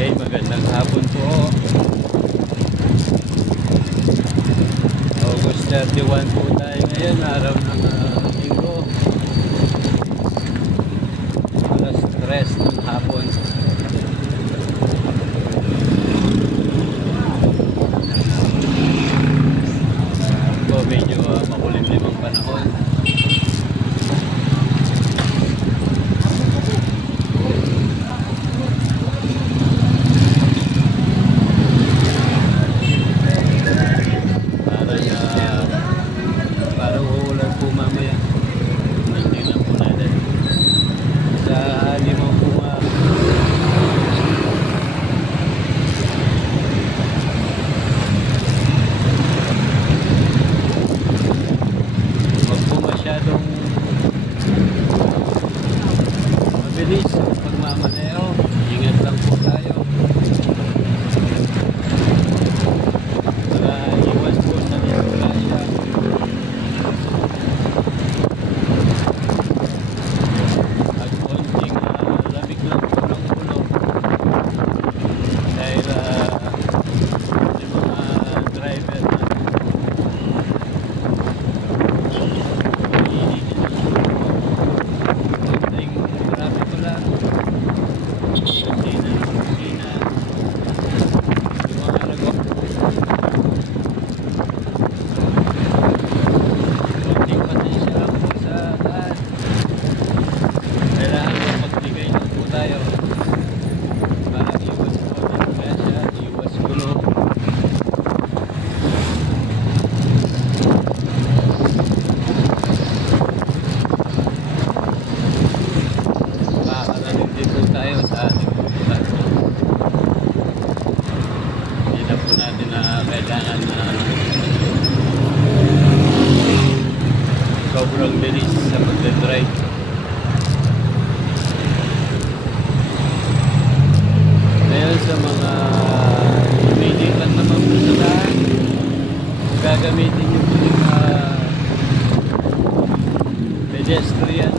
Okay, magandang hapon po. August 31 po tayo ngayon, araw ng linggo. Alas 3 ng hapon. Po, medyo makulimlim ang panahon. Parang uulan po mamaya. Tingnan po natin. Sa limang bunga. Huwag po masyadong mabilis ang pagmamaneho. Ingat lang po tayo. Para iwas po sa disgrasya. At konting lamig lang po ng ulo. Dahil yung mga driver na konting traffic lang. Kusina, yung mga lagok. Konting pasensya lang po sa daan. Kailangan magbigay lang po tayo para iwas po ng grasya, iwas gulo. Makakarating din po tayo sa ating pupuntahan. Hindi na po natin na kailangan na sobrang bilis sa pagdadrive. Ngayon sa mga lumilipat naman po sa daan, gagamitin nyo po yung pedestrian